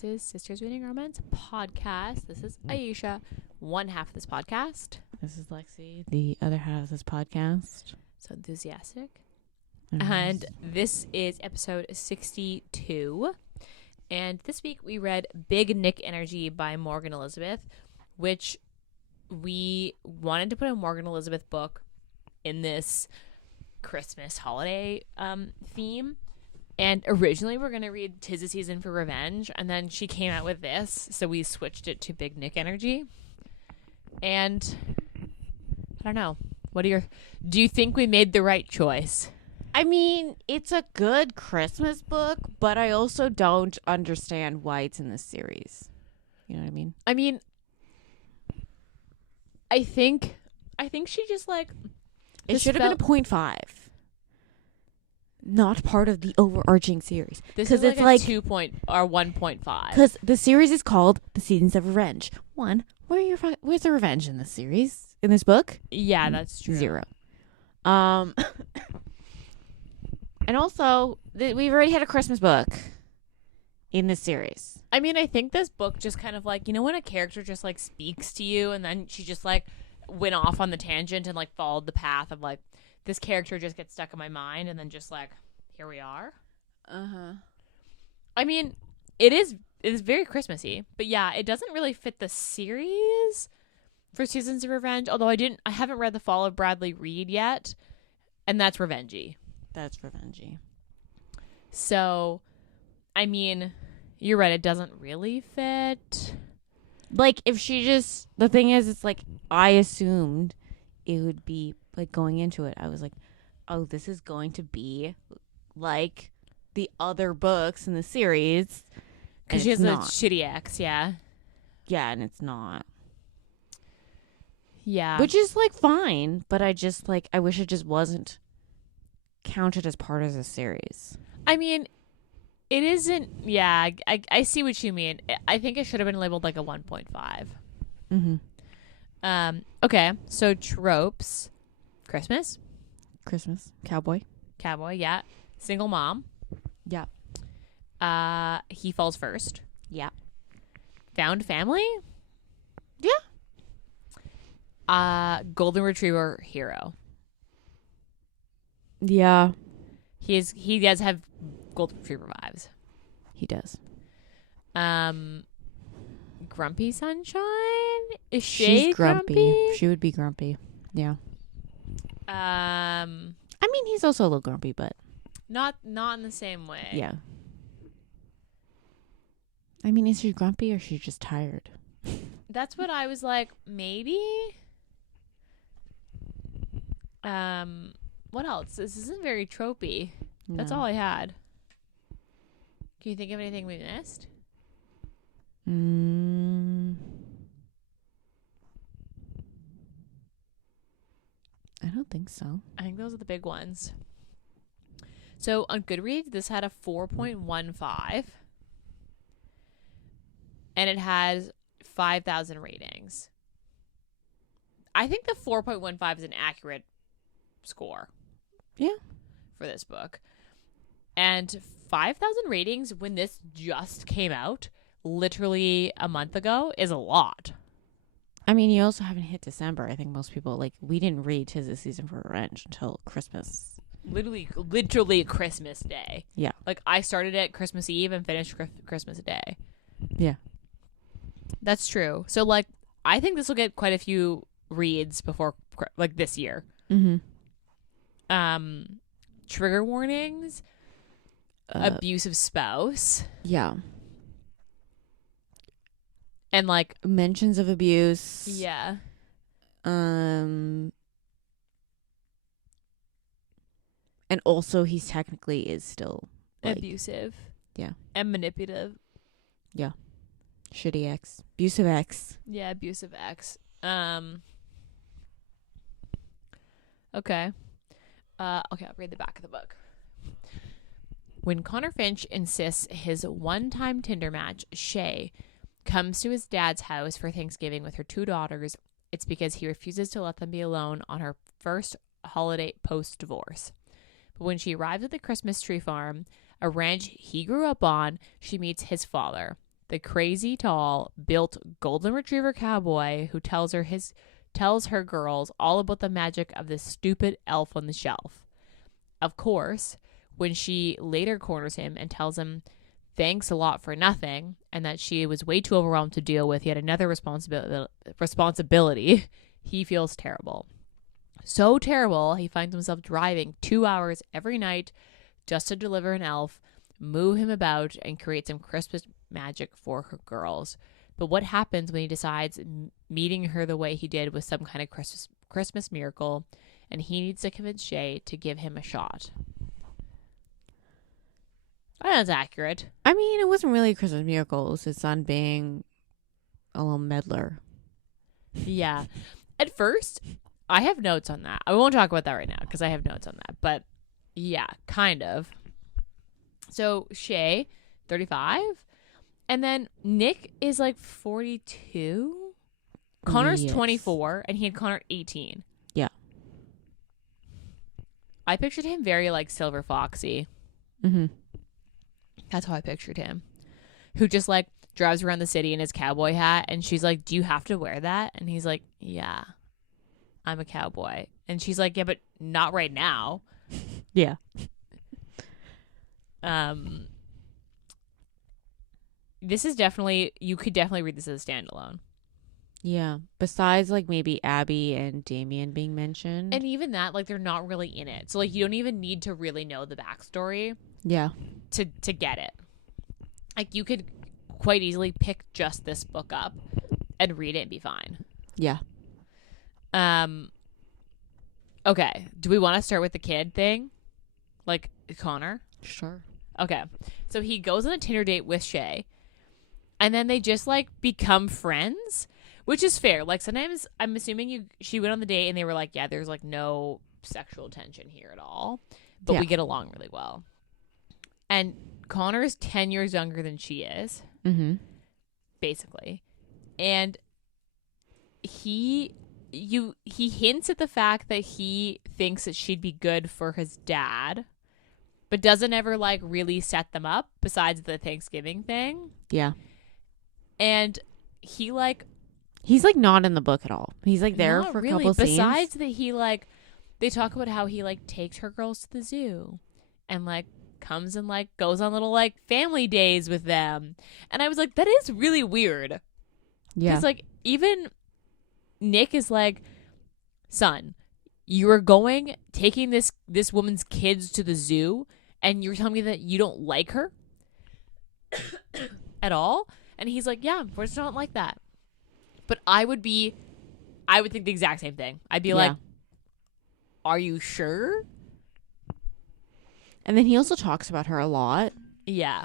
This is Sisters Reading Romance Podcast. This is Ayesha, one half of this podcast. This is Lexi, the other half of this podcast. So enthusiastic. And this is episode 62. And this week we read Big Nick Energy by Morgan Elizabeth, which we wanted to put a Morgan Elizabeth book in this Christmas holiday theme. And originally we're going to read 'Tis a Season for Revenge, and then she came out with this, so we switched it to Big Nick Energy. And I don't know. Do you think we made the right choice? I mean, it's a good Christmas book, but I also don't understand why it's in this series. You know what I mean? I mean, I think she just like... It should have been a 0.5. Not part of the overarching series. This is like a 2 point or 1.5. Because the series is called The Seasons of Revenge. Where's the revenge in this series? In this book? Yeah, that's true. 0. And also, we've already had a Christmas book in this series. I mean, I think this book just kind of like, you know when a character just like speaks to you and then she just like went off on the tangent and like followed the path of like, this character just gets stuck in my mind and then just like, here we are. Uh-huh. I mean, it is very Christmassy, but yeah, it doesn't really fit the series for Seasons of Revenge, although I haven't read The Fall of Bradley Reed yet, and that's revengey. That's revengey. So, I mean, you're right, it doesn't really fit. Like, if she just... The thing is, it's like, I assumed it would be... Like, going into it, I was like, oh, this is going to be like the other books in the series. Because she has a shitty ex, yeah. Yeah, and it's not. Yeah. Which is, like, fine, but I just, like, I wish it just wasn't counted as part of the series. I mean, it isn't, yeah, I see what you mean. I think it should have been labeled, like, a 1.5. Mm-hmm. Okay, so tropes. Christmas. Cowboy, yeah. Single mom. yeah. He falls first. Yeah. Found family. Yeah. Golden retriever hero. Yeah. He does have golden retriever vibes. He does. Grumpy sunshine. Is She's grumpy? She would be grumpy. Yeah. I mean, he's also a little grumpy, but not in the same way. yeah. I mean, is she grumpy or is she just tired? That's what I was like, maybe. What else? This isn't very tropey. No. That's all I had. Can you think of anything we missed? I don't think so. I think those are the big ones. So on Goodreads, this had a 4.15. And it has 5,000 ratings. I think the 4.15 is an accurate score. Yeah. For this book. And 5,000 ratings when this just came out, literally a month ago, is a lot. I mean, you also haven't hit December. I think most people, like, we didn't read 'Tis a Season for Revenge until Christmas. Literally Christmas Day. Yeah. Like, I started at Christmas Eve and finished Christmas Day. Yeah. That's true. So, like, I think this will get quite a few reads before, like, this year. Mm-hmm. Trigger warnings. Abusive spouse. Yeah. And, like, mentions of abuse. Yeah. And also he's technically is still like, abusive. Yeah. And manipulative. Yeah. Shitty ex. Abusive ex. Yeah, abusive ex. Okay. Okay, I'll read the back of the book. When Connor Finch insists his one-time Tinder match, Shay, comes to his dad's house for Thanksgiving with her 2 daughters, it's because he refuses to let them be alone on her first holiday post-divorce. But when she arrives at the Christmas tree farm, a ranch he grew up on, she meets his father, the crazy tall built golden retriever cowboy who tells her girls all about the magic of this stupid elf on the shelf. Of course, when she later corners him and tells him thanks a lot for nothing and that she was way too overwhelmed to deal with yet another responsibility, he feels terrible. So terrible, he finds himself driving 2 hours every night just to deliver an elf, move him about, and create some Christmas magic for her girls. But what happens when he decides meeting her the way he did was some kind of Christmas miracle, and he needs to convince Shay to give him a shot? I think that's accurate. I mean, it wasn't really a Christmas miracle. It was his son being a little meddler. Yeah. At first, I have notes on that. I won't talk about that right now because I have notes on that. But yeah, kind of. So Shay, 35. And then Nick is like 42. Connor's 24 and he had Connor 18. Yeah. I pictured him very like Silver Foxy. Mm-hmm. That's how I pictured him. Who just like drives around the city in his cowboy hat and she's like, "Do you have to wear that?" And he's like, "Yeah, I'm a cowboy." And she's like, "Yeah, but not right now." Yeah. This is definitely, you could definitely read this as a standalone. Yeah. Besides like maybe Abby and Damien being mentioned. And even that, like, they're not really in it. So like you don't even need to really know the backstory. Yeah. To get it. Like you could quite easily pick just this book up and read it and be fine. Yeah. Okay. Do we want to start with the kid thing? Like Connor? Sure. Okay. So he goes on a Tinder date with Shay. And then they just like become friends, which is fair. Like sometimes I'm assuming she went on the date and they were like, yeah, there's like no sexual tension here at all, but we get along really well. And Connor is 10 years younger than she is, basically. And he hints at the fact that he thinks that she'd be good for his dad, but doesn't ever like really set them up besides the Thanksgiving thing. Yeah. And he's like not in the book at all. He's like there for a couple scenes. Besides that, he like, they talk about how he like takes her girls to the zoo and like comes and like goes on little like family days with them. And I was like, that is really weird. Yeah. Because like even Nick is like, son, you are taking this woman's kids to the zoo and you're telling me that you don't like her at all? And he's like, yeah, we're just not like that. But I would think the exact same thing. I'd be like, are you sure? And then he also talks about her a lot. Yeah.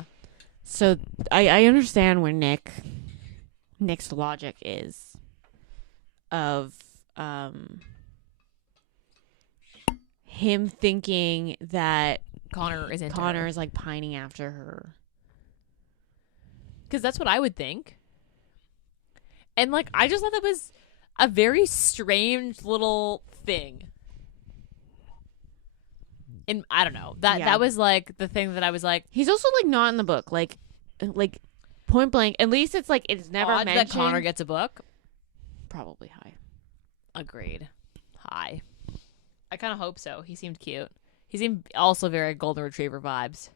So I understand where Nick's logic is of him thinking that Connor is like pining after her. Because that's what I would think. And like, I just thought that was a very strange little thing. And I don't know. That was like the thing that I was like, he's also like not in the book. Like point blank. At least it's like it's never mentioned that Connor gets a book. Probably high. Agreed. High. I kind of hope so. He seemed cute. He seemed also very golden retriever vibes.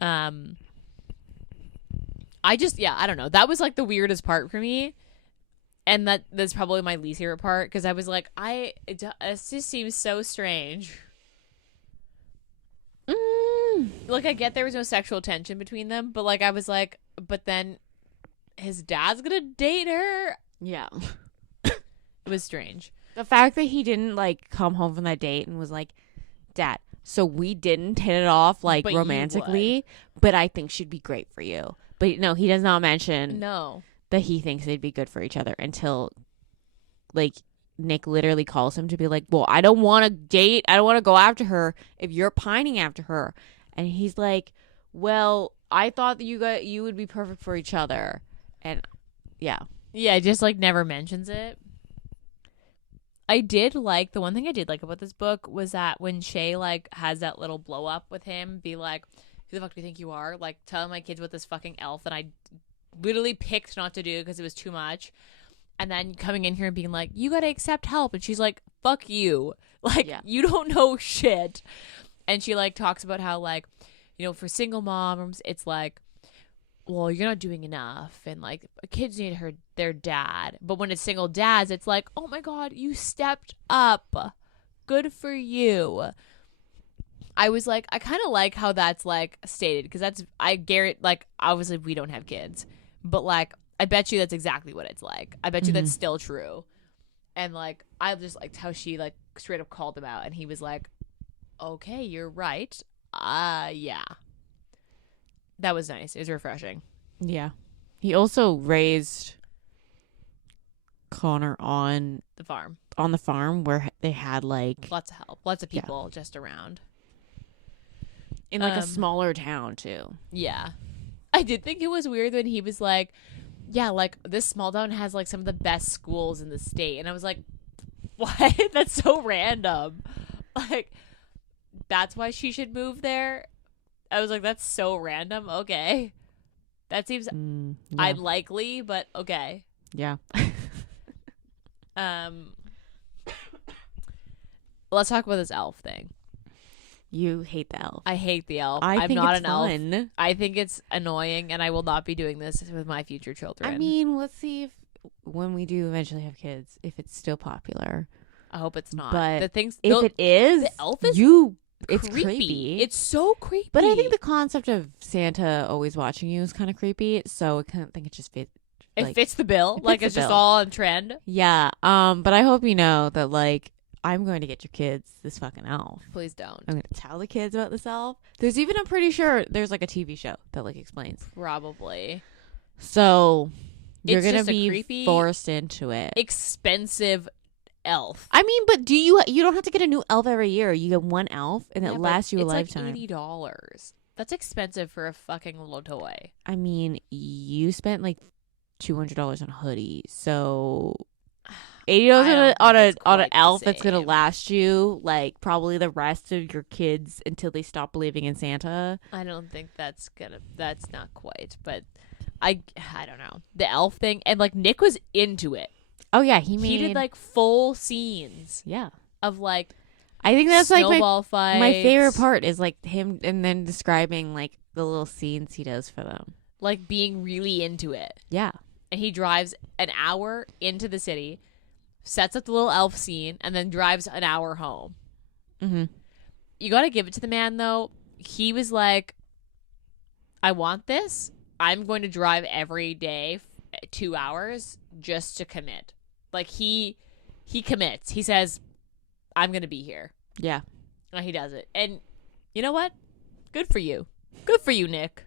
I don't know. That was like the weirdest part for me. And that's probably my least favorite part because I was like, it just seems so strange. Like, I get there was no sexual tension between them, but like, I was like, but then his dad's gonna date her. Yeah. It was strange. The fact that he didn't like come home from that date and was like, Dad, so we didn't hit it off like romantically, but I think she'd be great for you. But no, he does not mention that he thinks they'd be good for each other until like Nick literally calls him to be like, well, I don't want to date. I don't want to go after her if you're pining after her. And he's like, well, I thought that you would be perfect for each other. And yeah. Yeah, just like never mentions it. The one thing I did like about this book was that when Shay like has that little blow up with him, be like, who the fuck do you think you are? Like, telling my kids about this fucking elf that I literally picked not to do because it was too much. And then coming in here and being like, you gotta accept help. And she's like, fuck you. Like, you don't know shit. And she, like, talks about how, like, you know, for single moms, it's like, well, you're not doing enough. And, like, kids need their dad. But when it's single dads, it's like, oh, my God, you stepped up. Good for you. I was like, I kind of like how that's, like, stated. Because that's, I guarantee, like, obviously we don't have kids. But, like, I bet you that's exactly what it's like. I bet you that's still true. And, like, I just liked how she, like, straight up called him out. And he was like, okay, you're right. Yeah. That was nice. It was refreshing. Yeah. He also raised Connor on the farm. On the farm where they had, like, lots of help. Lots of people just around. In, like, a smaller town, too. Yeah. I did think it was weird when he was like, yeah, like, this small town has, like, some of the best schools in the state. And I was like, what? That's so random. Like, that's why she should move there? I was like, that's so random. Okay. That seems unlikely, but okay. Yeah. Let's talk about this elf thing. You hate the elf. I hate the elf. I'm think not it's an fun. elf. I think it's annoying, and I will not be doing this with my future children. I mean, let's see if when we do eventually have kids, if it's still popular. I hope it's not. But the things, if it is, the elf is it's creepy. creepy. It's so creepy. But I think the concept of Santa always watching you is kind of creepy. So I kind of think it just fits. It fits the bill. Like, it's just all on trend. Yeah. But I hope you know that, like, I'm going to get your kids this fucking elf. Please don't. I'm going to tell the kids about this elf. There's even, I'm pretty sure, there's, like, a TV show that, like, explains. Probably. So you're going to be creepy, forced into it. Expensive elf. I mean, but you don't have to get a new elf every year. You get one elf, and it lasts you a lifetime. It's like $80. That's expensive for a fucking little toy. I mean, you spent, like, $200 on a hoodie, so $80 on an elf that's gonna last you, like, probably the rest of your kids until they stop believing in Santa. I don't think that's not quite, but I don't know, the elf thing. And, like, Nick was into it. Oh yeah, he did, like, full scenes. Yeah, of, like, I think that's snowball fights. My favorite part is, like, him and then describing, like, the little scenes he does for them, like, being really into it. Yeah. And he drives an hour into the city, sets up the little elf scene, and then drives an hour home. Mm-hmm. You got to give it to the man, though. He was like, I want this. I'm going to drive every day 2 hours just to commit. Like, he commits. He says, I'm going to be here. Yeah. And he does it. And you know what? Good for you. Good for you, Nick.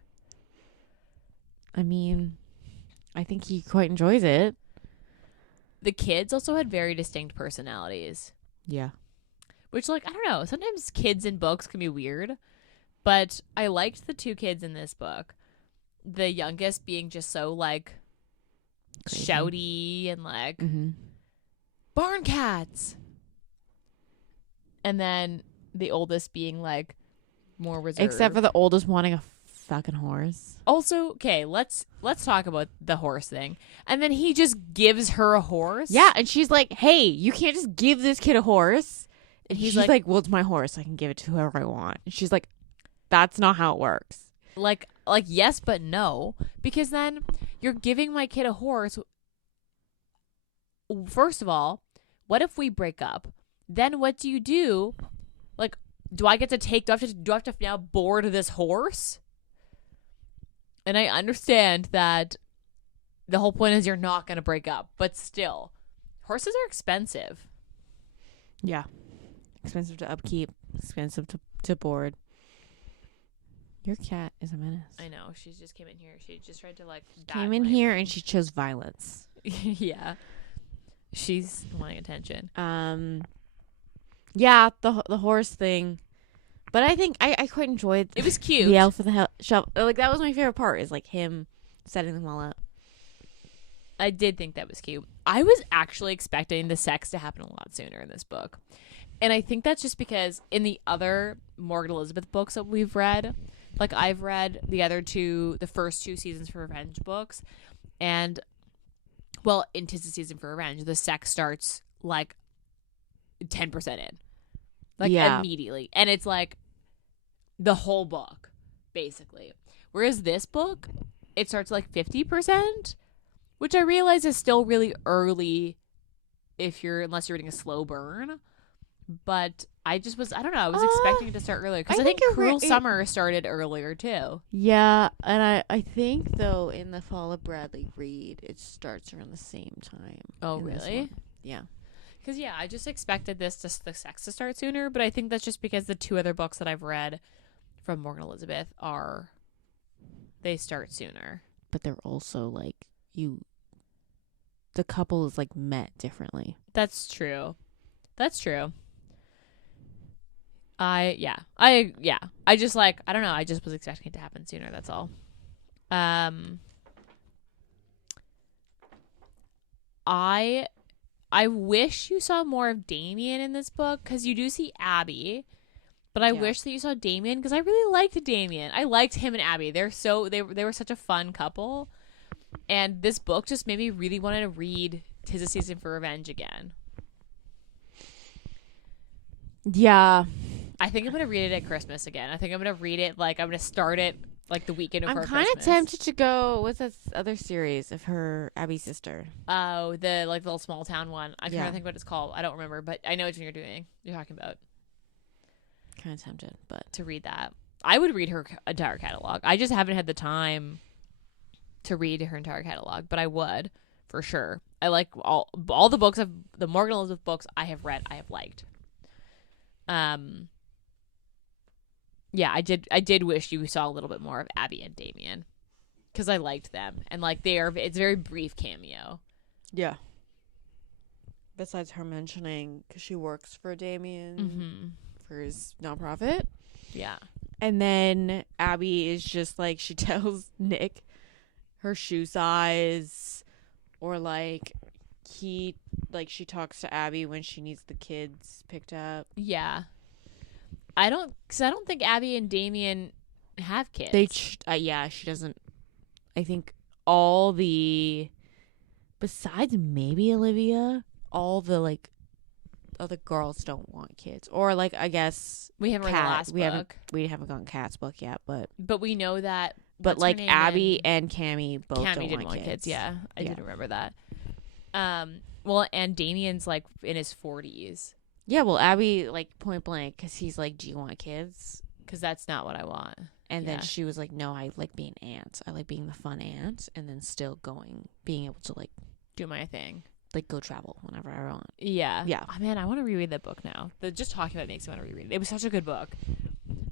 I mean, I think he quite enjoys it. The kids also had very distinct personalities. Yeah. Which, like, I don't know. Sometimes kids in books can be weird. But I liked the two kids in this book. The youngest being just so, like, crazy, shouty and, like, barn cats. And then the oldest being, like, more reserved. Except for the oldest wanting a fucking horse. Also, okay, let's talk about the horse thing. And then he just gives her a horse. Yeah, and she's like, hey, you can't just give this kid a horse. And he's like, well, it's my horse. I can give it to whoever I want. And she's like, that's not how it works. Like yes, but no. Because then you're giving my kid a horse. First of all, what if we break up? Then what do you do? Like, do I get to do I have to now board this horse? And I understand that the whole point is you're not going to break up. But still, horses are expensive. Yeah. Expensive to upkeep. Expensive to board. Your cat is a menace. I know. She just came in here. She just tried to, like, came in here and she chose violence. Yeah. She's wanting attention. Yeah, the horse thing. But I think I quite enjoyed it. Was cute. The elf with the shovel. Like, that was my favorite part, is, like, him setting them all up. I did think that was cute. I was actually expecting the sex to happen a lot sooner in this book. And I think that's just because in the other Morgan Elizabeth books that we've read, Like, I've read the first two seasons for Revenge books, and, well, in 'Tis the Season for Revenge, the sex starts, like, 10% in. Like, immediately. And it's, like, the whole book, basically. Whereas this book, it starts, like, 50%, which I realize is still really early unless you're reading a slow burn. But I don't know, I was expecting it to start earlier. Because I think Cruel Summer started earlier, too. Yeah, and I think, though, in the Fall of Bradley Reed, it starts around the same time. Oh, really? Yeah. Because, yeah, I just expected the sex to start sooner, but I think that's just because the two other books that I've read from Morgan Elizabeth they start sooner. But they're also, like, the couple is, like, met differently. That's true. I just, like, I don't know, I just was expecting it to happen sooner, that's all. I wish you saw more of Damien in this book, because you do see Abby, but I wish that you saw Damien, because I really liked Damien. I liked him and Abby. They were such a fun couple, and this book just made me really want to read 'Tis a Season for Revenge again. Yeah. I think I'm going to read it at Christmas again. I think I'm going to read it, like, I'm going to start it, like, the weekend before Christmas. I'm kind of tempted to go with this other series of her Abby's sister. Oh, the, like, little small town one. I'm trying to think what it's called. I don't remember, but I know what you're talking about. Kind of tempted, but to read that. I would read her entire catalog. I just haven't had the time to read her entire catalog, but I would, for sure. I like all the books of the Morgan Elizabeth books I have read, I have liked. Yeah, I did wish you saw a little bit more of Abby and Damien, because I liked them, and, like, it's a very brief cameo. Yeah. Besides her mentioning, because she works for Damien for his nonprofit. Yeah. And then Abby is just, like, she tells Nick her shoe size, or, like, she talks to Abby when she needs the kids picked up. Yeah. I don't think Abby and Damien have kids. She doesn't. I think besides maybe Olivia, all the, like, other girls don't want kids, or, like, I guess we haven't read the last book. We haven't gotten Kat's book yet, but we know that. But, like, Abby and Cammy both don't want kids. Yeah, I did remember that. Well, and Damien's, like, in his 40s. Yeah, well, Abby, like, point blank, because he's like, do you want kids? Because that's not what I want. And then she was like, no, I like being aunt. I like being the fun aunt, and then still being able to, like, do my thing. Like, go travel whenever I want. Yeah. Yeah. Oh, man, I want to reread that book now. Just talking about it makes me want to reread it. It was such a good book.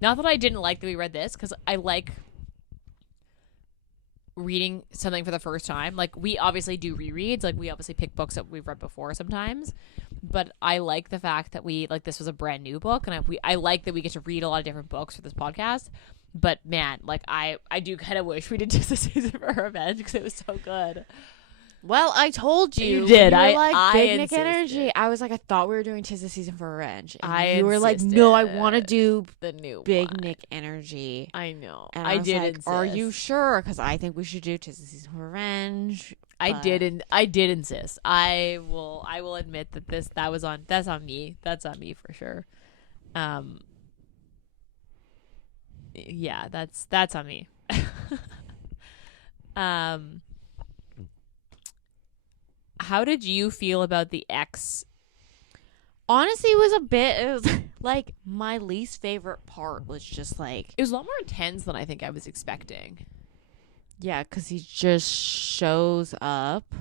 Not that I didn't like that we read this, because I like reading something for the first time. Like, we obviously do rereads. Like, we obviously pick books that we've read before sometimes. But I like the fact that this was a brand new book, and I like that we get to read a lot of different books for this podcast. But, man, like, I do kind of wish we did just a season for Revenge, because it was so good. Well, I told you. You did. You were like, Big Nick energy. I was like, I thought we were doing 'Tis the Season for Revenge. And you were like, insisted. no, I want to do the new Big one. Nick energy. I know. And I did insist. Are you sure? Because I think we should do 'Tis the Season for Revenge. I did insist. I will admit that that's on me. That's on me for sure. Yeah, that's on me. How did you feel about the ex? Honestly, it was like, my least favorite part was just, like, it was a lot more intense than I think I was expecting. Yeah, because he just shows up.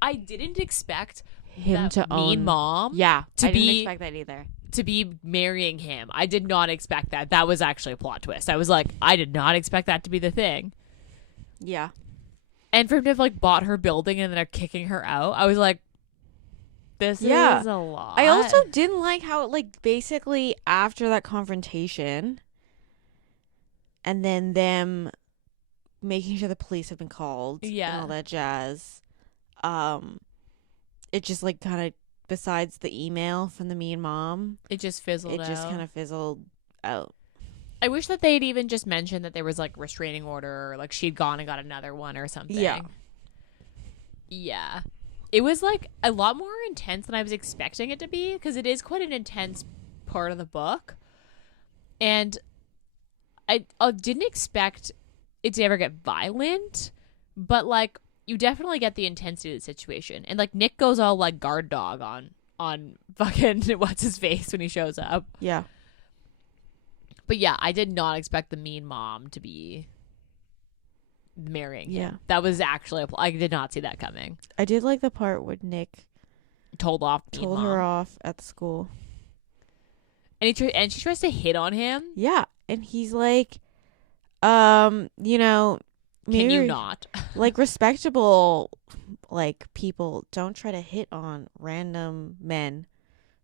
I didn't expect him that to mean own mom. Yeah, I didn't expect that either. To be marrying him. I did not expect that. That was actually a plot twist. I was like, I did not expect that to be the thing. Yeah. And for him to have, like, bought her building and then they're kicking her out, I was like, this is a lot. I also didn't like how, like, basically after that confrontation and then them making sure the police have been called and all that jazz, it just, like, kind of, besides the email from the mean mom, it just fizzled out. It just kind of fizzled out. I wish that they'd even just mentioned that there was like restraining order, or like she'd gone and got another one or something. Yeah. It was like a lot more intense than I was expecting it to be, because it is quite an intense part of the book. And I didn't expect it to ever get violent, but like you definitely get the intensity of the situation. And like Nick goes all like guard dog on fucking what's his face when he shows up. Yeah. But yeah, I did not expect the mean mom to be marrying him. Yeah. That was actually I did not see that coming. I did like the part where Nick Told her off at the school. And she tries to hit on him. Yeah. And he's like, you know, maybe, can you not? like, respectable, like, people don't try to hit on random men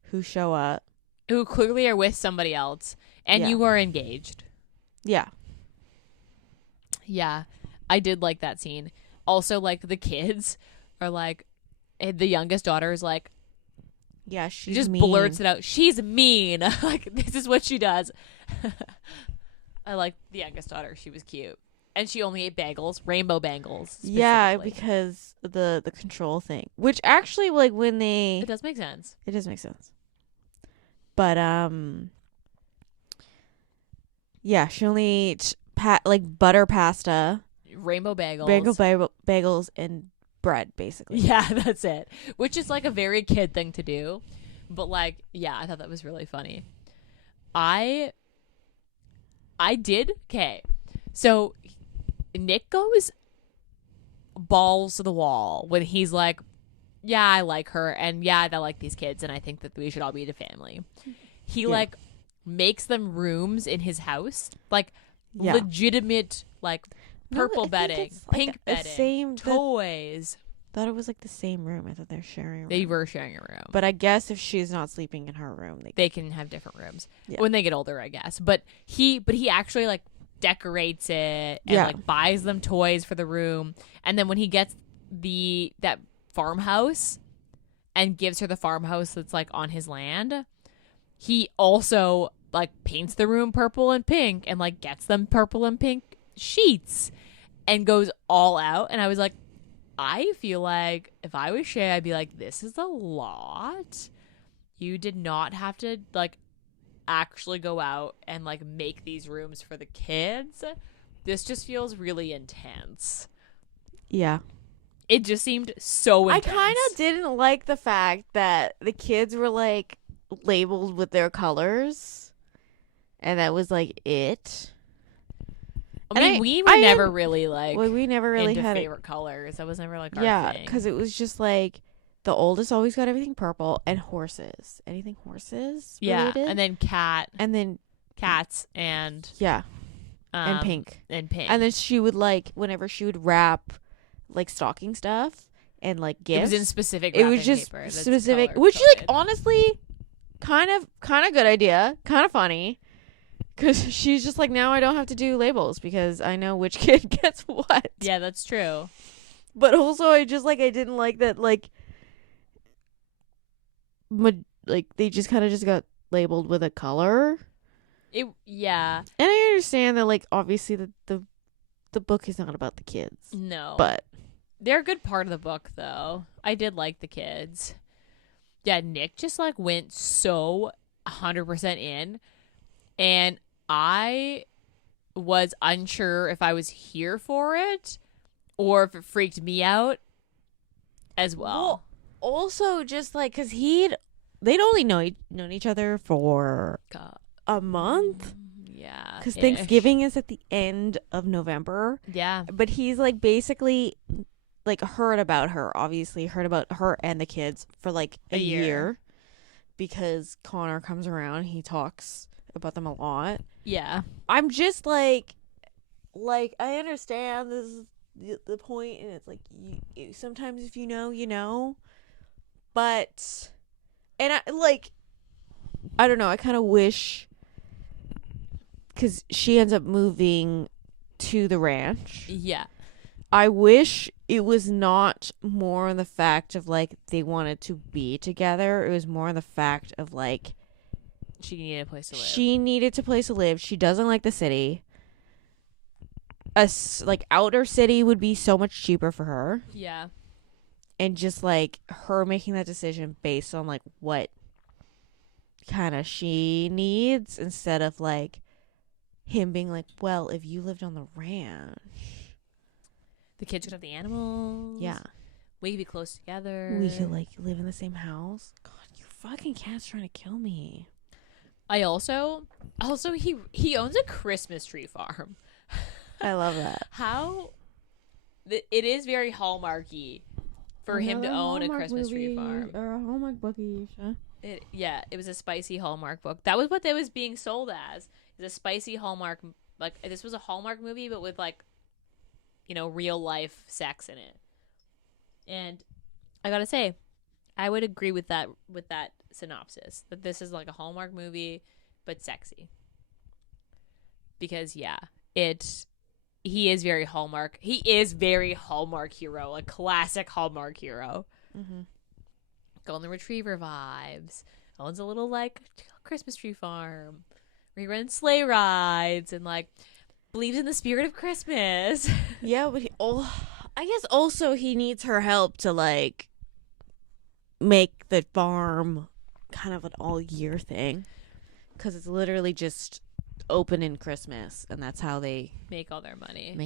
who show up. Who clearly are with somebody else. And you are engaged. Yeah. Yeah. I did like that scene. Also, like, the kids are like, the youngest daughter is like, yeah, she just mean. blurts it out. She's mean. Like, this is what she does. I like the youngest daughter. She was cute. And she only ate bagels, rainbow bagels. Yeah, because the control thing. Which actually, like, when they... It does make sense. It does make sense. But, yeah, she only ate, like, butter pasta. Rainbow bagels. Bagels and bread, basically. Yeah, that's it. Which is, like, a very kid thing to do. But, like, yeah, I thought that was really funny. I did... Okay. So... Nick goes balls to the wall when he's like, yeah, I like her, and yeah, I like these kids, and I think that we should all be a family. He like makes them rooms in his house, like legitimate, like purple bedding, pink bedding, toys. Thought it was like the same room. I thought they're sharing a room. They were sharing a room. But I guess if she's not sleeping in her room, they can have different rooms when they get older, I guess. But he actually like decorates it and like buys them toys for the room, and then when he gets that farmhouse and gives her the farmhouse that's like on his land, he also like paints the room purple and pink and like gets them purple and pink sheets and goes all out. And I was like, I feel like if I was Shay, I'd be like, this is a lot. You did not have to like actually go out and like make these rooms for the kids. This just feels really intense. Yeah. It just seemed so intense. I kind of didn't like the fact that the kids were like labeled with their colors, and that was like it. I mean, we were never really like we never really into had favorite colors. That was never like our thing. Yeah, because it was just like the oldest always got everything purple, and horses. Anything horses related? Yeah, and then cats and and pink. And then she would like whenever she would wrap like stocking stuff and like gifts. It was in specific. It was just paper specific, which like honestly, kind of good idea, kind of funny. Because she's just like, now I don't have to do labels because I know which kid gets what. Yeah, that's true. But also, I didn't like that like. Like they just kind of just got labeled with a color. And I understand that like obviously the book is not about the kids. No, but they're a good part of the book though. I did like the kids. Yeah, Nick just like went so 100% in, and I was unsure if I was here for it or if it freaked me out as well. Also, just like because they'd only known each other for a month. Yeah, because Thanksgiving is at the end of November. Yeah, but he's like basically like heard about her and the kids for like a year because Connor comes around. He talks about them a lot. Yeah, I'm just like I understand this is the point, and it's like you sometimes if you know, you know. But, and I don't know, I kind of wish, because she ends up moving to the ranch. Yeah. I wish it was not more on the fact of, like, they wanted to be together. It was more on the fact of, like, She needed a place to live. She needed a place to live. She doesn't like the city. Like outer city would be so much cheaper for her. Yeah. And just like her making that decision based on like what kind of she needs, instead of like him being like, well, if you lived on the ranch, the kids could have the animals. Yeah. We could be close together. We could like live in the same house. God, your fucking cat's trying to kill me. I also he owns a Christmas tree farm. I love that. How it is very Hallmarky for him to own a Christmas tree farm. Or a Hallmark book, Ayesha. It was a spicy Hallmark book. That was what that was being sold as. It's a spicy Hallmark, like this was a Hallmark movie, but with like, real life sex in it. And I gotta say, I would agree with that synopsis, that this is like a Hallmark movie, but sexy. Because he is very Hallmark. He is very Hallmark hero, a classic Hallmark hero. Mm-hmm. Golden Retriever vibes. Owns a little like Christmas tree farm. Where he runs sleigh rides and like believes in the spirit of Christmas. Yeah, but I guess also he needs her help to like make the farm kind of an all year thing, because it's literally just open in Christmas, and that's how they make all their money.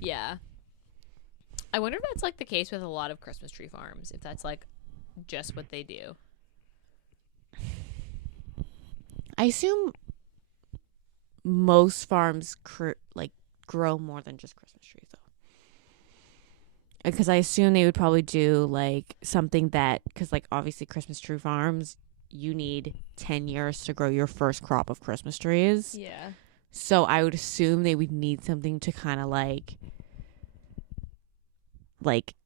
Yeah. I wonder if that's like the case with a lot of Christmas tree farms, if that's like just what they do. I assume most farms grow more than just Christmas trees, though. Because I assume they would probably do like something that, because like obviously Christmas tree farms, you need 10 years to grow your first crop of Christmas trees. Yeah. So I would assume they would need something to kind of like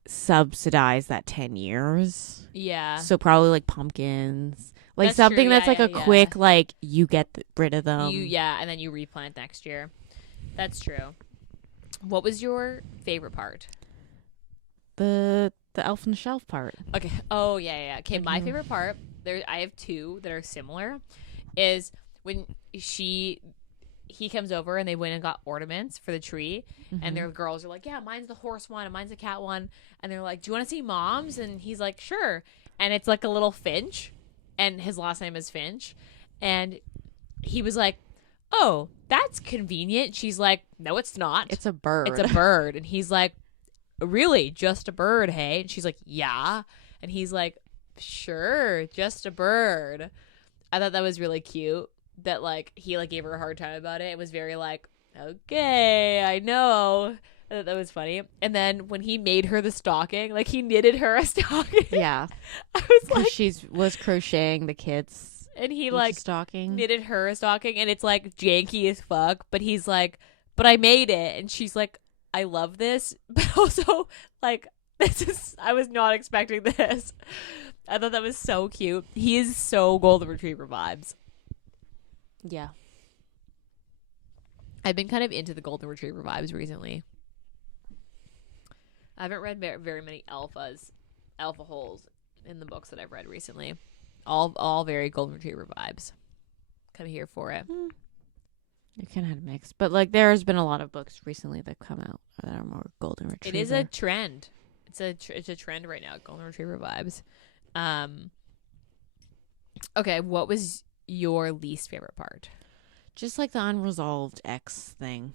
subsidize that 10 years. Yeah. So probably like pumpkins. Like That's something true. that's Yeah, like a quick, like you get rid of them. And then you replant next year. That's true. What was your favorite part? The elf on the shelf part. Okay. Oh, yeah. Okay, my favorite part, I have two that are similar, is when he comes over and they went and got ornaments for the tree, and their girls are like, yeah, mine's the horse one and mine's the cat one, and they're like, do you want to see mom's? And he's like, sure. And it's like a little finch, and his last name is Finch, and he was like, oh, that's convenient. She's like, no, it's not. It's a bird. It's a bird. And he's like, really? Just a bird, hey? And she's like, yeah. And he's like, sure, just a bird. I thought that was really cute, that like he like gave her a hard time about it. It was very like, okay, I know. I thought that was funny. And then when he made her the stocking, like he knitted her a stocking. Yeah. I was like, she was crocheting the kids, and he like stocking, knitted her a stocking, and it's like janky as fuck, but he's like, but I made it. And she's like, I love this, but also like, I was not expecting this. I thought that was so cute. He is so Golden Retriever vibes. Yeah. I've been kind of into the Golden Retriever vibes recently. I haven't read very many alpha holes in the books that I've read recently. All very Golden Retriever vibes. Kind of here for it. It kind of had a mix, but like there's been a lot of books recently that come out that are more Golden Retriever. It is a trend. It's a trend right now. Golden Retriever vibes. Okay, what was your least favorite part? Just like the unresolved ex thing.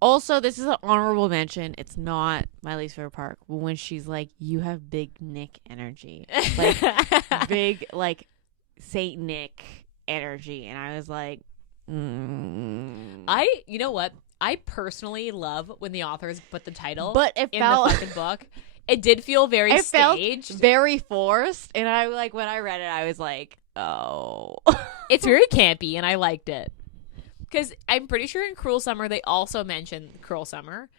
Also, this is an honorable mention. It's not my least favorite part. When she's like, you have big Nick energy. Like, big, like, Saint Nick energy. And I was like, you know what? I personally love when the authors put the title but it in felt, the fucking book. It did feel very staged. Felt very forced. And I, like, when I read it, I was like, oh. It's very campy, and I liked it. Because I'm pretty sure in Cruel Summer, they also mentioned Cruel Summer.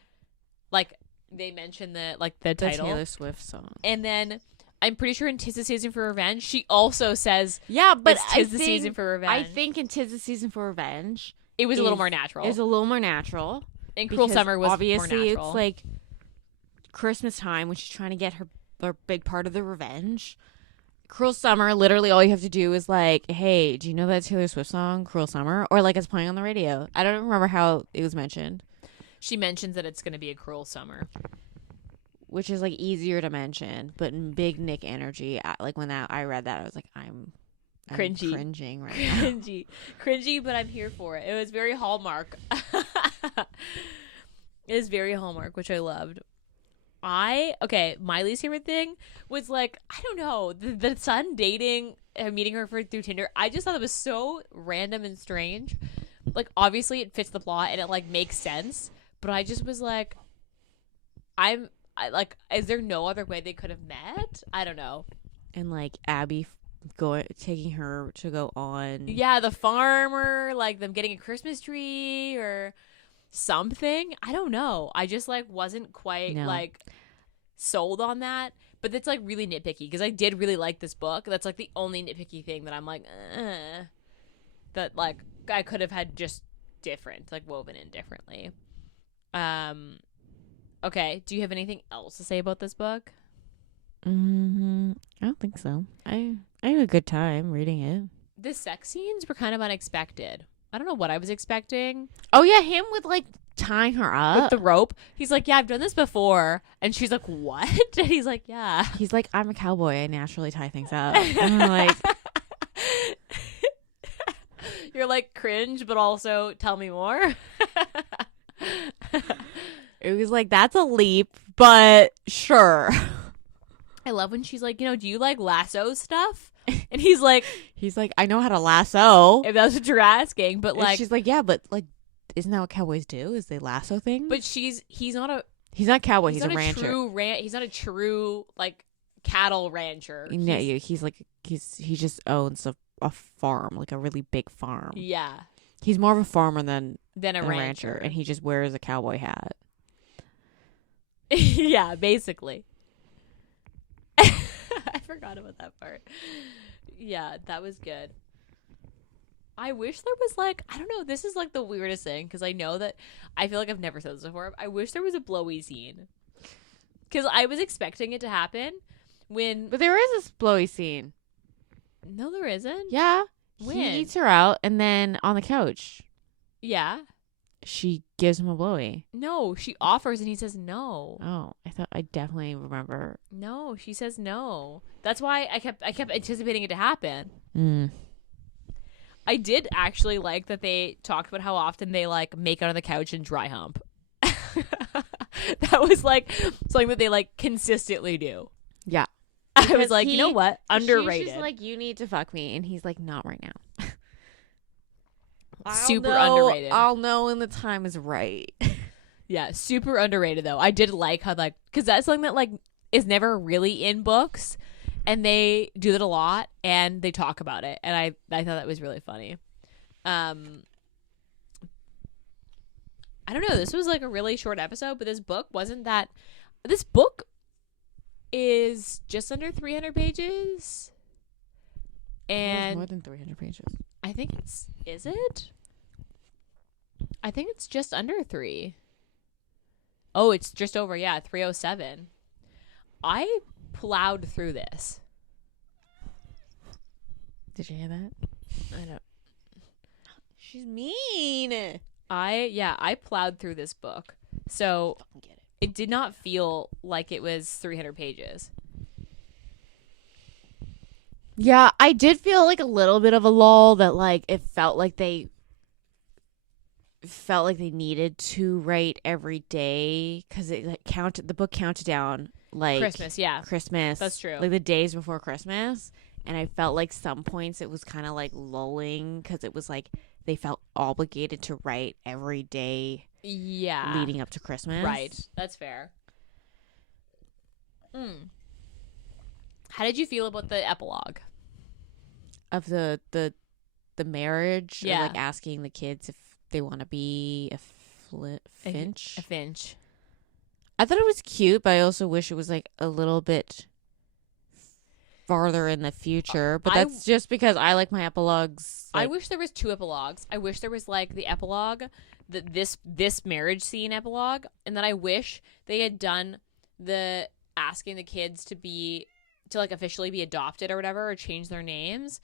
Like, they mentioned the title. Taylor Swift song. And then I'm pretty sure in 'Tis the Season for Revenge, she also says, yeah, but "'Tis the season for revenge." I think in 'Tis the Season for Revenge, it was a little more natural. It was a little more natural. And Cruel Summer was obviously more natural. It's like Christmas time when she's trying to get her big part of the revenge. Cruel Summer, literally all you have to do is like, hey, do you know that Taylor Swift song, Cruel Summer? Or like it's playing on the radio. I don't remember how it was mentioned. She mentions that it's going to be a cruel summer. Which is like easier to mention, but in big Nick energy, like when I read that, I was like, I'm Cringy. cringing right now. Cringy, but I'm here for it. It was very Hallmark. It is very Hallmark, which I loved. My least favorite thing was like, I don't know, the son dating and meeting her through Tinder. I just thought it was so random and strange. Like, obviously it fits the plot and it like makes sense, but I just was like, is there no other way they could have met? I don't know. And like Abby taking her to go on. Yeah, the farmer, like them getting a Christmas tree or something. I don't know. I just like wasn't quite like sold on that. But it's like really nitpicky because I did really like this book. That's like the only nitpicky thing that I'm like, that like I could have had just different, like woven in differently. Okay, do you have anything else to say about this book? I don't think so. I had a good time reading it. The sex scenes were kind of unexpected. I don't know what I was expecting. Oh yeah, him with like tying her up with the rope. He's like, yeah, I've done this before. And she's like, what? And he's like, yeah. He's like, I'm a cowboy. I naturally tie things up. And I'm like, you're like cringe, but also tell me more. It was like, that's a leap, but sure. I love when she's like, do you like lasso stuff? And he's like, I know how to lasso. If that's what you're asking, but like, and she's like, yeah, but like, isn't that what cowboys do? Is they lasso things? But he's not a cowboy. He's a rancher. He's not a true like cattle rancher. Yeah, he just owns a farm, like a really big farm. Yeah, he's more of a farmer than a rancher, and he just wears a cowboy hat. Yeah, basically. I forgot about that part. Yeah, that was good. I wish there was like, I don't know, this is like the weirdest thing because I know that I feel like I've never said this before. I wish there was a blowy scene because I was expecting it to happen but there is this blowy scene. No, there isn't. Yeah. When? He eats her out and then on the couch. Yeah. She gives him a blowy. No, she offers and he says no. Oh, I definitely remember. No, she says no. That's why I kept anticipating it to happen. I did actually like that they talked about how often they like make out on the couch and dry hump. That was like something that they like consistently do. Yeah. I was like, you know what? Underrated. She's just like, you need to fuck me. And he's like, not right now. Super underrated. I'll know when the time is right. Yeah, super underrated though. I did like how like, because that's something that like is never really in books, and they do that a lot, and they talk about it, and I thought that was really funny. I don't know. This was like a really short episode, but this book wasn't that. This book is just under 300 pages, and more than 300 pages. I think is it? I think it's just under 3. Oh, it's just over, 307. I plowed through this. Did you hear that? I don't. She's mean. I plowed through this book. So it did not feel like it was 300 pages. Yeah, I did feel like a little bit of a lull that like it felt like they needed to write every day because it like, the book counted down like Christmas. That's true. Like the days before Christmas, and I felt like some points it was kind of like lulling because it was like they felt obligated to write every day leading up to Christmas. Right, that's fair. How did you feel about the epilogue of the marriage? Yeah, or, like asking the kids if they want to be a finch. A finch. I thought it was cute, but I also wish it was like a little bit farther in the future. But that's just because I like my epilogues. I wish there was 2 epilogues. I wish there was like the epilogue, this marriage scene epilogue, and then I wish they had done the asking the kids to like officially be adopted or whatever or change their names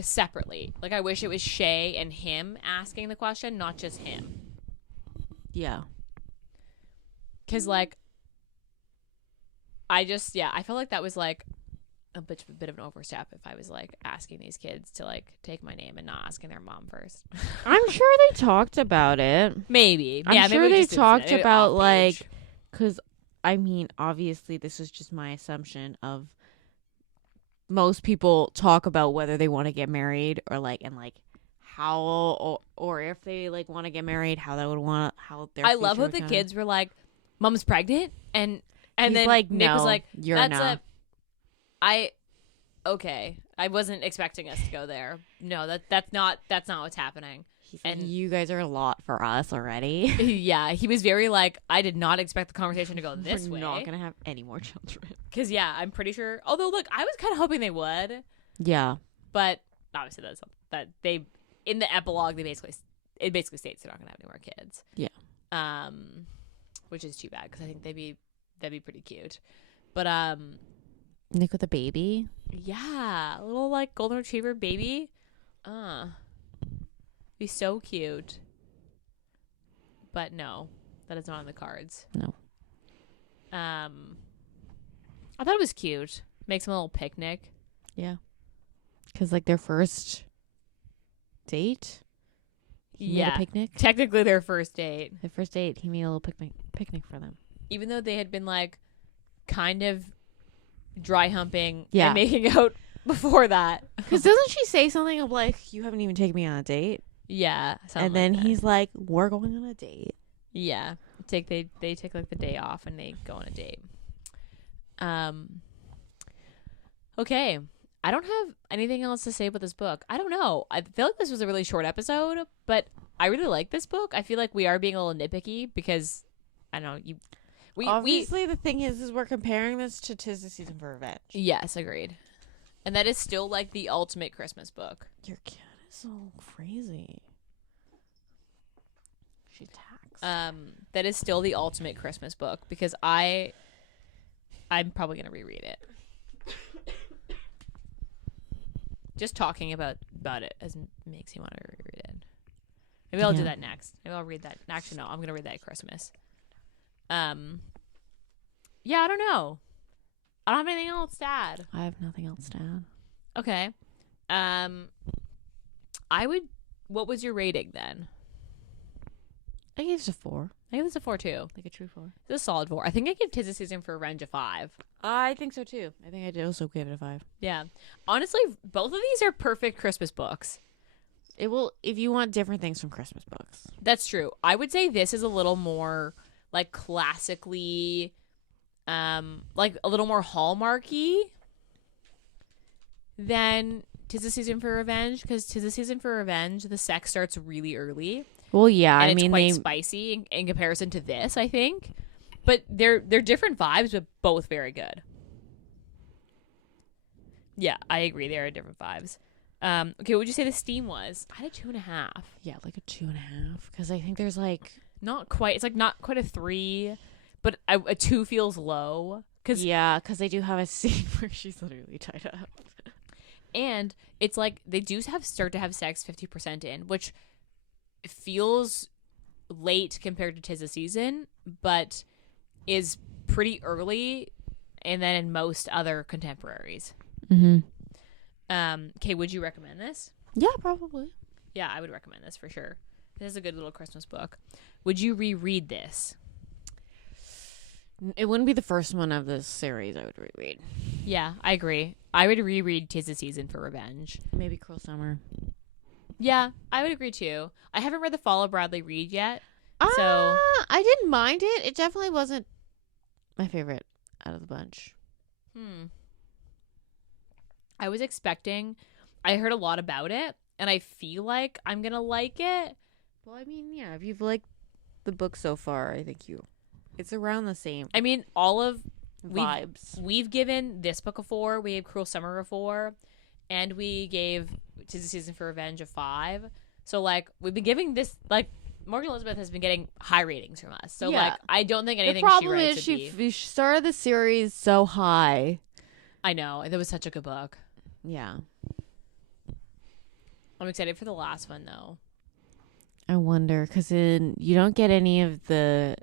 separately. Like I wish it was Shay and him asking the question, not just him. Yeah. Because like I felt like that was like a bit of an overstep if I was like asking these kids to like take my name and not asking their mom first. I'm sure they talked about it. Maybe. I'm sure maybe they talked about like, age. because I mean, obviously this is just my assumption of most people talk about whether they want to get married or like, and like how, or if they like want to get married, how that would want, how their I love future how would the kinda... kids were like, "Mom's pregnant," and He's then like, Nick was "No, like, you're "That's not." okay. I wasn't expecting us to go there. No, that's not what's happening." He's like, you guys are a lot for us already. Yeah, he was very like, I did not expect the conversation to go this We're way. not gonna have any more children. Because yeah, I'm pretty sure. Although, look, I was kind of hoping they would, Yeah, but obviously that's that they in the epilogue it basically states they're not gonna have any more kids. Yeah. Which is too bad because I think that'd be pretty cute. But Nick with a baby. yeah, a little like golden retriever baby. Be so cute. But no, that is not on the cards. No. I thought it was cute. Makes them a little picnic. Yeah. Because like their first date. He made a picnic. Technically their first date. Their first date, he made a little picnic for them. Even though they had been like kind of dry humping Yeah. and making out before that. Because doesn't she say something of like, you haven't even taken me on a date? Yeah. And then like that. he's like, we're going on a date. Yeah. They take like the day off and they go on a date. Okay. I don't have anything else to say about this book. I don't know. I feel like this was a really short episode, but I really like this book. I feel like we are being a little nitpicky because I don't know, Obviously the thing is we're comparing this to 'Tis the Season for Revenge. Yes, agreed. And that is still like the ultimate Christmas book. Your cat is so crazy. She attacks. That is still the ultimate Christmas book because I'm probably gonna reread it. Just talking about it makes me want to reread it. Maybe I'll do that next. Maybe I'll read that. Actually, no, I'm gonna read that at Christmas. Yeah, I don't know. I don't have anything else to add. I have nothing else to add. Okay. What was your rating then? I gave it a 4. I give this a 4 too. Like a true 4. It's a solid 4. I think I give 'Tis the Season for Revenge a 5. I think so too. I think I did also give it a 5. Yeah. Honestly, both of these are perfect Christmas books. It will, if you want different things from Christmas books. That's true. I would say this is a little more like classically, like a little more hallmarky than 'Tis the Season for Revenge, because 'Tis the Season for Revenge, the sex starts really early. Well, yeah, And I it's mean, quite spicy in comparison to this, I think. But they're different vibes, but both very good. Yeah, I agree. They are different vibes. Okay, what would you say the Steam was? I had a 2.5. yeah, like a 2.5, because I think there's like, Not quite. It's like not quite a 3, but a 2 feels low. Cause, yeah, because they do have a scene where she's literally tied up. And it's like they do start to have sex 50% in, which feels late compared to 'Tis the Season, but is pretty early, and then in most other contemporaries. Mm-hmm. Okay, would you recommend this? Yeah, probably. Yeah, I would recommend this for sure. This is a good little Christmas book. Would you reread this? It wouldn't be the first one of this series I would reread. Yeah, I agree. I would reread 'Tis the Season for Revenge. Maybe Cruel Summer. Yeah, I would agree too. I haven't read the Fall of Bradley Reed yet, so I didn't mind it. It definitely wasn't my favorite out of the bunch. I was expecting. I heard a lot about it, and I feel like I'm gonna like it. Well, I mean, yeah, if you've liked the book so far, I think it's around the same I mean, all of vibes. We've given this book a 4. We gave Cruel Summer a 4, and we gave 'Tis the Season for Revenge a 5. So like we've been giving this like Morgan Elizabeth has been getting high ratings from us, so Yeah. like I don't think anything the problem she writes is would be. she started the series so high. I know that was such a good book. Yeah. I'm excited for the last one though. I wonder because you don't get any of the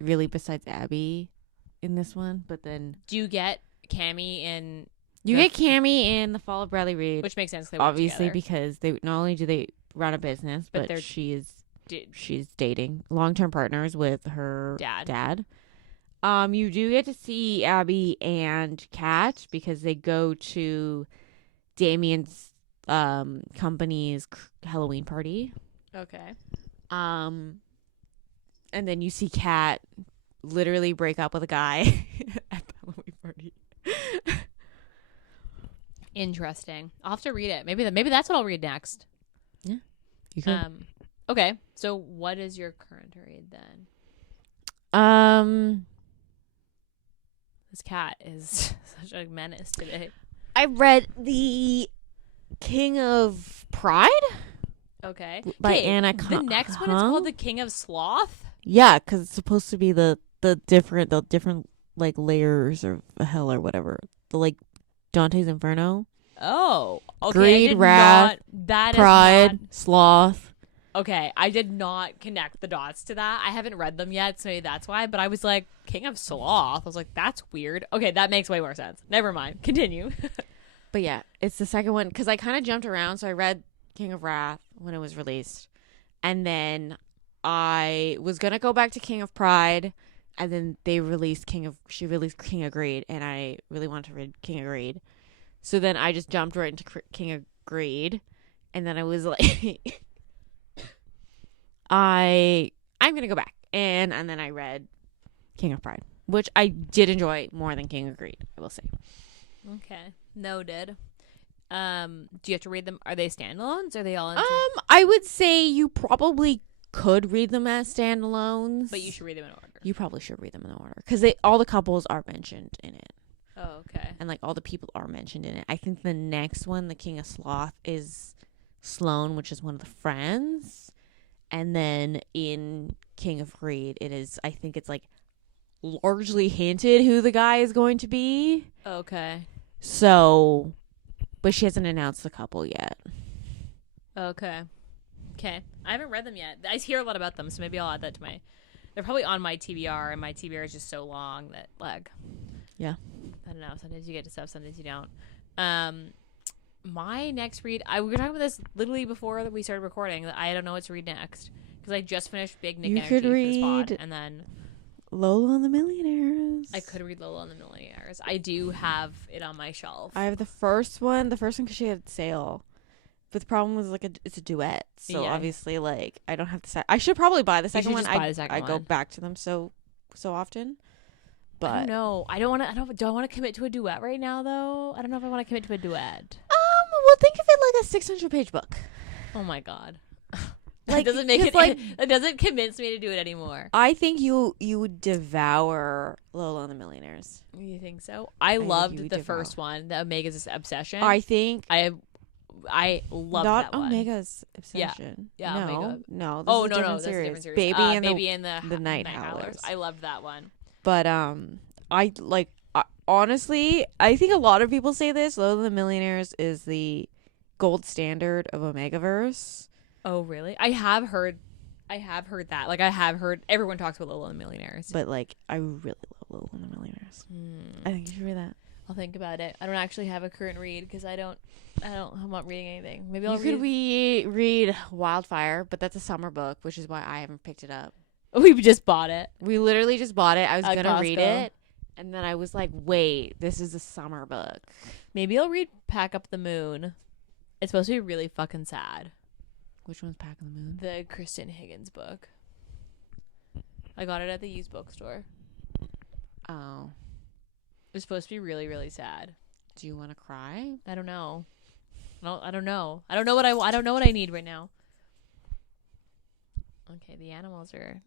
really besides Abby in this one, but then Do you get Cammy in? you get Cammy in The Fall of Bradley Reed, Which makes sense. They work obviously together. because they not only do they run a business, But but they're she's dating long-term partners with her Dad. You do get to see Abby and Kat because they go to Damien's company's Halloween party. Okay. And then you see Kat literally break up with a guy at the Halloween party. Interesting. I'll have to read it. Maybe that's what I'll read next. Yeah. You could. Okay. So what is your current read then? This cat is such a menace today. I read The King of Pride. Okay. By Anna. The next one is called The King of Sloth. Yeah, because it's supposed to be the different like layers of hell or whatever. The like Dante's Inferno. Oh, okay. Greed, wrath, pride, sloth. Okay, I did not connect the dots to that. I haven't read them yet, so maybe that's why. But I was like, King of Sloth. I was like, that's weird. Okay, that makes way more sense. Never mind. Continue. But yeah, it's the second one because I kind of jumped around. So I read King of Wrath when it was released, and then I was gonna go back to King of Pride, and then she released King of Greed, and I really wanted to read King of Greed. So then I just jumped right into King of Greed, and then I was like, I'm gonna go back, and then I read King of Pride, which I did enjoy more than King of Greed, I will say. Okay, noted. Do you have to read them? Are they standalones? Are they all? I would say you probably could read them as standalones, but you should read them in order. You probably should read them in order because all the couples are mentioned in it. Oh, okay. And like all the people are mentioned in it. I think the next one, The King of Sloth, is Sloane, which is one of the friends. And then in King of Greed, I think it's like largely hinted who the guy is going to be. Okay. So, but she hasn't announced the couple yet. Okay. I haven't read them yet. I hear a lot about them, so maybe I'll add that to they're probably on my TBR, and my TBR is just so long that, like, yeah. I don't know. Sometimes you get to stuff, sometimes you don't. My next read, we were talking about this literally before that we started recording, that I don't know what to read next. Because I just finished Big Nick Energy for this pod, and then Lola and the Millionaires. I could read Lola and the Millionaires. I do have it on my shelf. I have the first one because she had sale. But the problem was it's a duet, so obviously I don't have the I should probably buy the second one. I go back to them so often. But I don't know. Do I want to commit to a duet right now though? I don't know if I want to commit to a duet. Well, think of it like a 600-page book. Oh my god. Like, that doesn't make it that doesn't convince me to do it anymore. I think you would devour Lola and the Millionaires. You think so? I loved the first one, the Omega's Obsession. I think I love not that one. Omega's Obsession. Yeah, no, Omega. No. No, that's a different series. Baby and the Night Howlers. I loved that one. But honestly, I think a lot of people say this. Lola and the Millionaires is the gold standard of Omegaverse. Oh, really? I have heard that. Like, I have heard everyone talks about Lola and the Millionaires. But I really love Lola and the Millionaires. I think you should read that. I'll think about it. I don't actually have a current read because I'm not reading anything. Maybe I'll read Wildfire, but that's a summer book, which is why I haven't picked it up. We just bought it. We literally just bought it. I was gonna Costco. read it, and then I was like, "Wait, this is a summer book." Maybe I'll read Pack Up the Moon. It's supposed to be really fucking sad. Which one's Pack of the Moon? The Kristen Higgins book. I got it at the used bookstore. Oh. It's supposed to be really, really sad. Do you want to cry? I don't know. I don't know. I don't know what I need right now. Okay, the animals are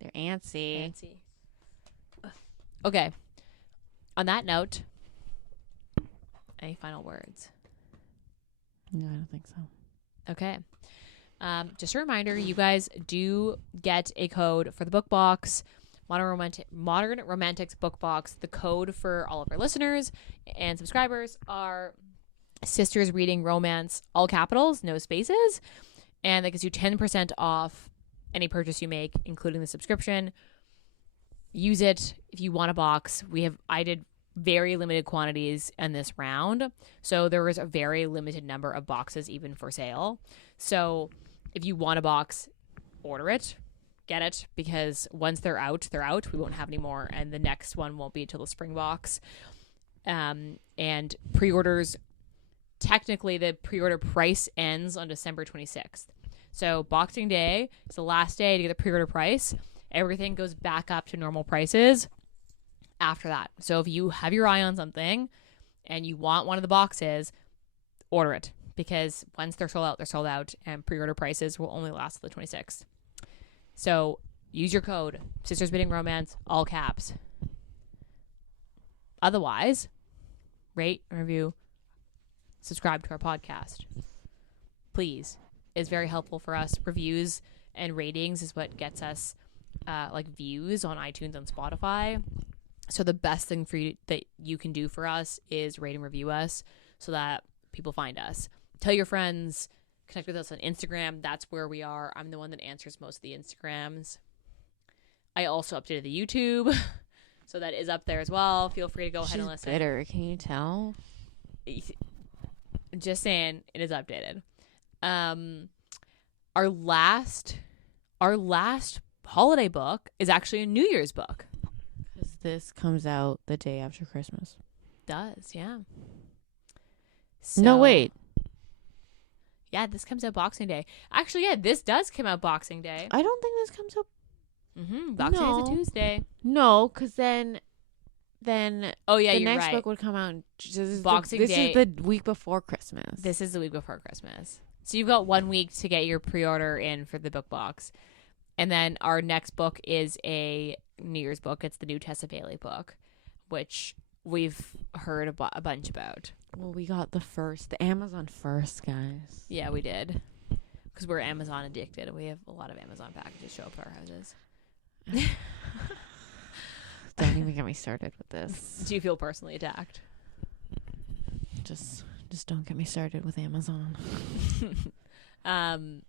they're antsy. Okay. On that note, any final words? No, I don't think so. Okay. Just a reminder, you guys do get a code for the book box, Modern Romantics book box. The code for all of our listeners and subscribers are Sisters Reading Romance, all capitals, no spaces. And that gives you 10% off any purchase you make, including the subscription. Use it if you want a box. I did very limited quantities in this round. So there was a very limited number of boxes even for sale. So if you want a box, order it, get it, because once they're out, we won't have any more. And the next one won't be until the spring box. And pre-orders, technically the pre-order price ends on December 26th. So Boxing Day is the last day to get the pre-order price. Everything goes back up to normal prices after that. So if you have your eye on something and you want one of the boxes, order it, because once they're sold out, and pre-order prices will only last till the 26th. So use your code, Sisters Reading Romance, all caps. Otherwise, rate, review, subscribe to our podcast. Please. It's very helpful for us. Reviews and ratings is what gets us views on iTunes and Spotify. So the best thing for you that you can do for us is rate and review us so that people find us. Tell your friends, connect with us on Instagram. That's where we are. I'm the one that answers most of the Instagrams. I also updated the YouTube, so that is up there as well. Feel free to go ahead and listen. Bitter, can you tell? Just saying, it is updated. Our last holiday book is actually a New Year's book. Because this comes out the day after Christmas. Does, yeah. So, no, wait. Yeah, this comes out Boxing Day. Actually, yeah, this does come out Boxing Day. I don't think this comes out. Boxing Day is a Tuesday. No, because then. Oh yeah, the you're next right. book would come out. Boxing Day. This is the week before Christmas. This is the week before Christmas. So you've got 1 week to get your pre-order in for the book box. And then our next book is a New Year's book. It's the new Tessa Bailey book, which we've heard a bunch about. Well, we got the Amazon first, guys. Yeah, we did. Because we're Amazon addicted, and we have a lot of Amazon packages show up at our houses. Don't even get me started with this. Do you feel personally attacked? Just don't get me started with Amazon. On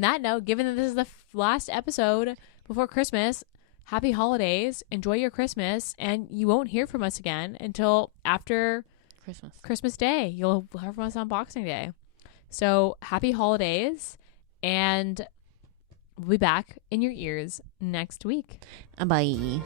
that note, given that this is the last episode before Christmas, happy holidays. Enjoy your Christmas, and you won't hear from us again until after Christmas Day. You'll hear from us on Boxing Day. So happy holidays, and we'll be back in your ears next week. Bye.